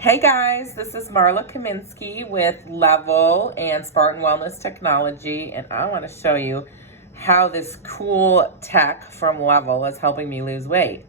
Hey guys, this is Marla Kaminsky with LEVL and Spartan Wellness Technology, and I want to show you how this cool tech from LEVL is helping me lose weight.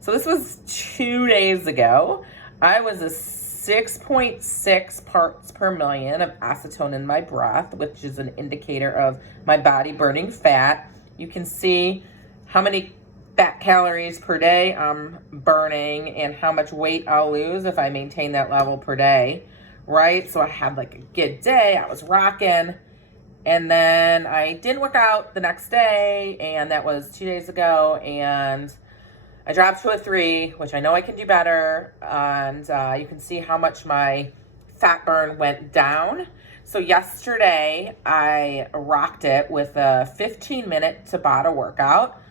So this was 2 days ago. I was a 6.6 parts per million of acetone in my breath, which is an indicator of my body burning fat. You can see how many fat calories per day I'm burning and how much weight I'll lose if I maintain that level per day, right? So I had like a good day, I was rocking, and then I didn't work out the next day, and that was 2 days ago, and I dropped to a 3, which I know I can do better, and you can see how much my fat burn went down. So yesterday I rocked it with a 15-minute Tabata workout.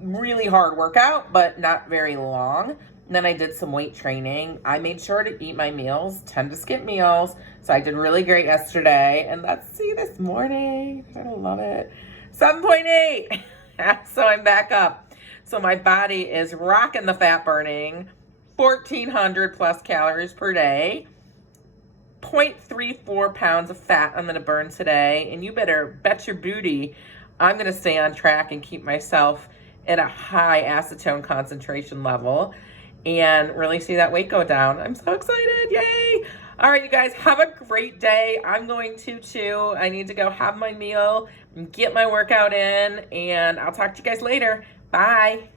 Really hard workout, but not very long. And then I did some weight training. I made sure to eat my meals, tend to skip meals. So I did really great yesterday. And let's see this morning. I love it. 7.8. So I'm back up. So my body is rocking the fat burning, 1,400 plus calories per day. 0.34 pounds of fat I'm gonna burn today, and you better bet your booty I'm gonna stay on track and keep myself at a high acetone concentration level and really see that weight go down. I'm so excited, yay! All right, you guys, have a great day. I'm going to too. I need to go have my meal and get my workout in, and I'll talk to you guys later. Bye.